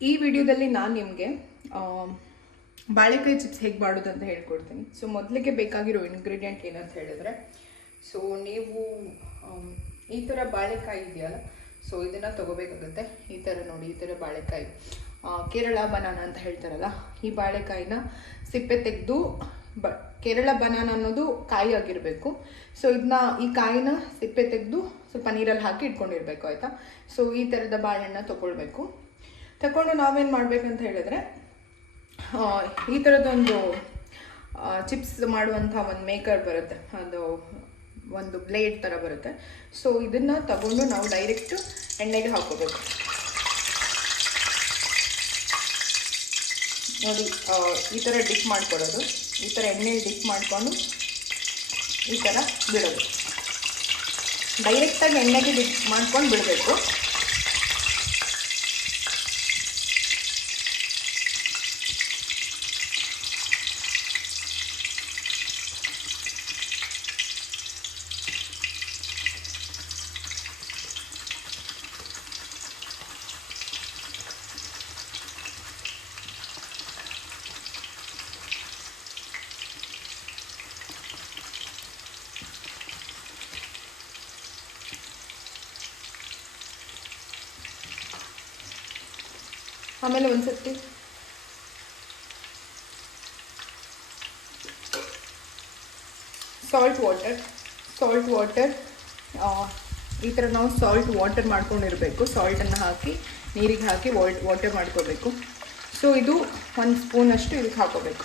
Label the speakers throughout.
Speaker 1: ಈ ವಿಡಿಯೋದಲ್ಲಿ ನಾನು ನಿಮಗೆ ಬಾಳೆಕಾಯಿ ಚಿಪ್ಸ್ ಹೇಗೆ ಮಾಡೋದು ಅಂತ ಹೇಳ್ಕೊಡ್ತೀನಿ. ಸೊ ಮೊದಲಿಗೆ ಬೇಕಾಗಿರೋ ಇಂಗ್ರೀಡಿಯೆಂಟ್ ಏನಂತ ಹೇಳಿದ್ರೆ ಸೊ ನೀವು ಈ ಥರ ಬಾಳೆಕಾಯಿ ಇದೆಯಲ್ಲ ಸೊ ಇದನ್ನು ತೊಗೋಬೇಕಾಗುತ್ತೆ. ಈ ಥರ ನೋಡಿ, ಈ ಥರ ಬಾಳೆಕಾಯಿ. ಕೇರಳ ಬನಾನ ಅಂತ ಹೇಳ್ತಾರಲ್ಲ, ಈ ಬಾಳೆಕಾಯಿನ ಸಿಪ್ಪೆ ತೆಗೆದು, ಬ, ಕೇರಳ ಬನಾನ ಅನ್ನೋದು ಕಾಯಿ ಆಗಿರಬೇಕು. ಸೊ ಇದನ್ನ ಈ ಕಾಯಿನ ಸಿಪ್ಪೆ ತೆಗೆದು ಸ್ವಲ್ಪ ನೀರಲ್ಲಿ ಹಾಕಿ ಇಟ್ಕೊಂಡಿರ್ಬೇಕು, ಆಯಿತಾ? ಸೊ ಈ ಥರದ ಬಾಳೆಹಣ್ಣ ತೊಗೊಳ್ಬೇಕು. ತಗೊಂಡು ನಾವೇನು ಮಾಡಬೇಕಂತ ಹೇಳಿದ್ರೆ ಈ ಥರದೊಂದು ಚಿಪ್ಸ್ ಮಾಡುವಂಥ ಒಂದು ಮೇಕರ್ ಬರುತ್ತೆ. ಅದು ಒಂದು ಬ್ಲೇಡ್ ಥರ ಬರುತ್ತೆ. ಸೊ ಇದನ್ನು ತಗೊಂಡು ನಾವು ಡೈರೆಕ್ಟು ಎಣ್ಣೆಗೆ ಹಾಕೋಬೇಕು. ನೋಡಿ ಈ ಥರ ಡಿಪ್ ಮಾಡ್ಕೊಳ್ಳೋದು. ಈ ಥರ ಎಣ್ಣೆಲಿ ಡಿಪ್ ಮಾಡಿಕೊಂಡು ಈ ಥರ ಬಿಡೋದು. ಡೈರೆಕ್ಟಾಗಿ ಎಣ್ಣೆಗೆ ಡಿಪ್ ಮಾಡ್ಕೊಂಡು ಬಿಡಬೇಕು. ಆಮೇಲೆ ಒಂದು ಸರ್ತಿ ಸಾಲ್ಟ್ ವಾಟರ್ ಸಾಲ್ಟ್ ವಾಟರ್ ಈ ಥರ ನಾವು ಸಾಲ್ಟ್ ವಾಟರ್ ಮಾಡ್ಕೊಂಡಿರಬೇಕು. ಸಾಲ್ಟನ್ನು ಹಾಕಿ, ನೀರಿಗೆ ಹಾಕಿ ವಾಟ್ ವಾಟರ್ ಮಾಡ್ಕೋಬೇಕು. ಸೊ ಇದು ಒಂದು ಸ್ಪೂನಷ್ಟು ಇದಕ್ಕೆ ಹಾಕೋಬೇಕು.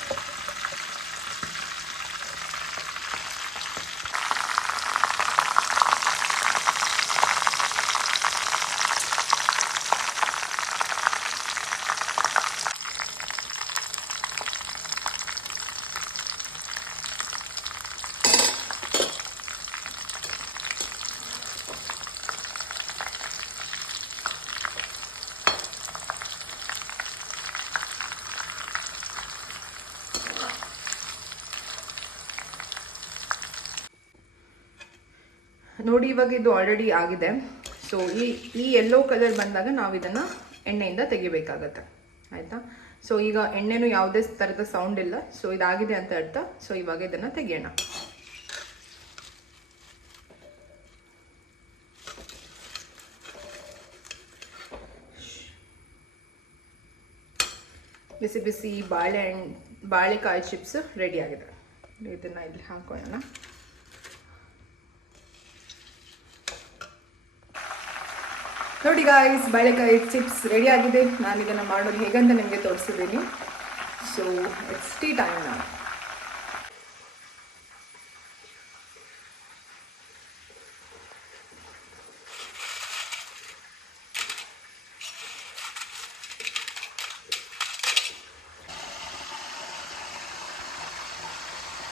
Speaker 1: ನೋಡಿ, ಇವಾಗ ಇದು ಆಲ್ರೆಡಿ ಆಗಿದೆ. ಸೊ ಈ ಈ ಎಲ್ಲೋ ಕಲರ್ ಬಂದಾಗ ನಾವು ಇದನ್ನು ಎಣ್ಣೆಯಿಂದ ತೆಗಿಬೇಕಾಗತ್ತೆ. ಆಯಿತಾ? ಸೊ ಈಗ ಎಣ್ಣೆನೂ ಯಾವುದೇ ಥರದ ಸೌಂಡ್ ಇಲ್ಲ. ಸೊ ಇದಾಗಿದೆ ಅಂತ ಅರ್ಥ. ಸೊ ಇವಾಗ ಇದನ್ನು ತೆಗೆಯೋಣ. ಬಿಸಿ ಬಿಸಿ ಬಾಳೆಹಣ್ಣು ಬಾಳೆಕಾಯಿ ಚಿಪ್ಸ್ ರೆಡಿ ಆಗಿದೆ. ಇದನ್ನು ಇಲ್ಲಿ ಹಾಕೊಳ್ಳೋಣ. ನೋಡಿ ಗಾಯ್ಸ್ ಬಾಳೆಕಾಯಿ ಚಿಪ್ಸ್ ರೆಡಿ ಆಗಿದೆ. ನಾನು ಇದನ್ನು ಮಾಡೋದು ಹೇಗಂತ ನಿಮಗೆ ತೋರಿಸಿದ್ದೀನಿ. ಸೊ ಇಟ್ಸ್ ಟೀ ಟೈಮ್ ನಾನು